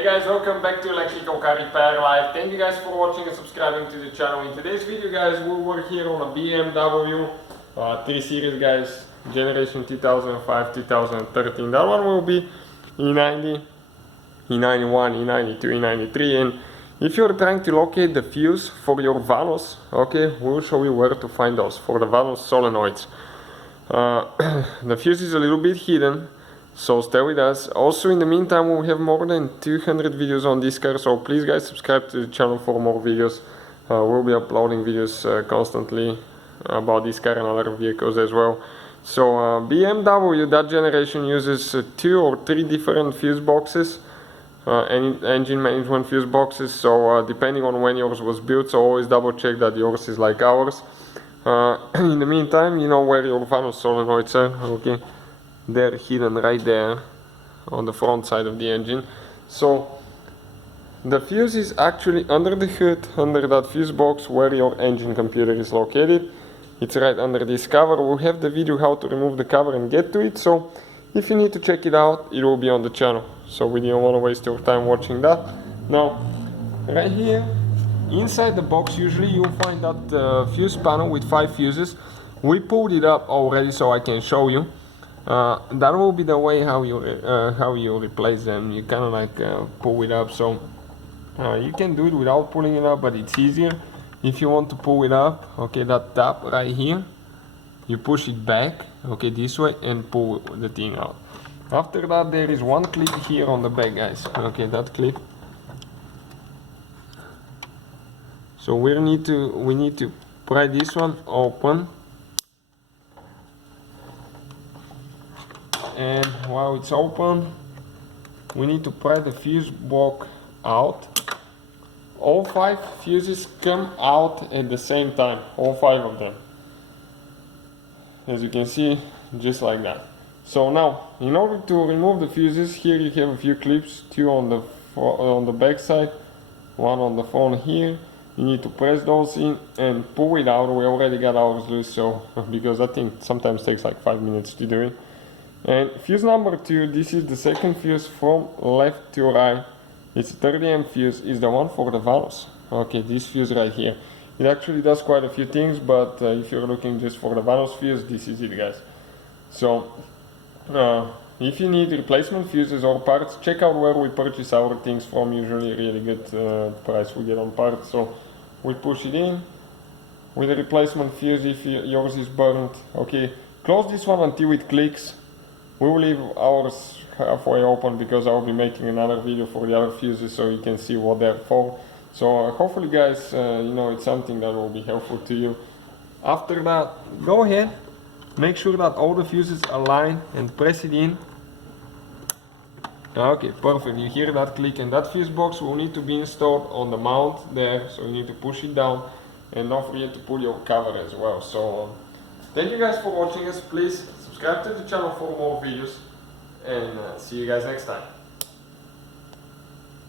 Hey guys, welcome back to Electrical Car Repair Live. Thank you guys for watching and subscribing to the channel. In today's video guys, we'll work here on a BMW 3 Series guys, generation 2005-2013. That one will be E90, E91, E92, E93. And if you're trying to locate the fuse for your VANOS, okay, we'll show you where to find those for the VANOS solenoids. The fuse is a little bit hidden, so stay with us. Also, in the meantime, we have more than 200 videos on this car, so please guys subscribe to the channel for more videos. We'll be uploading videos constantly about this car and other vehicles as well. So BMW, that generation, uses 2 or 3 different fuse boxes, engine management fuse boxes, so depending on when yours was built, so always double check that yours is like ours. In the meantime, you know where your VANOS solenoids are, okay? They're hidden right there on the front side of the engine. So the fuse is actually under the hood, under that fuse box where your engine computer is located. It's right under this cover. We'll have the video how to remove the cover and get to it, so if you need to check it out, it will be on the channel. So we don't want to waste your time watching that. Now, right here, inside the box, usually you'll find that fuse panel with 5 fuses. We pulled it up already so I can show you. That will be the way how you replace them. You kind of like pull it up. So you can do it without pulling it up, but it's easier if you want to pull it up. Okay, that tab right here, you push it back, okay, this way, and pull the thing out. After that, there is one clip here on the back, guys. Okay, that clip. So we need to pry this one open, and while it's open, we need to pry the fuse block out. All 5 fuses come out at the same time, all 5 of them, as you can see, just like that. So now, in order to remove the fuses, here you have a few clips, 2 on the back side, 1 on the front here. You need to press those in and pull it out. We already got ours loose, so because I think sometimes takes like 5 minutes to do it. And fuse number 2, this is the second fuse from left to right. It's 30 amp fuse, is the one for the VANOS. Okay, this fuse right here. It actually does quite a few things, but if you're looking just for the VANOS fuse, this is it, guys. So if you need replacement fuses or parts, check out where we purchase our things from. Usually a really good price we get on parts. So we push it in with a replacement fuse if yours is burnt. Okay, close this one until it clicks. We will leave ours halfway open because I will be making another video for the other fuses so you can see what they're for. So hopefully guys, you know, it's something that will be helpful to you. After that, go ahead, make sure that all the fuses align and press it in. Okay, perfect. You hear that click, and that fuse box will need to be installed on the mount there, so you need to push it down, and don't forget to pull your cover as well. So thank you guys for watching us. Please subscribe to the channel for more videos, and see you guys next time.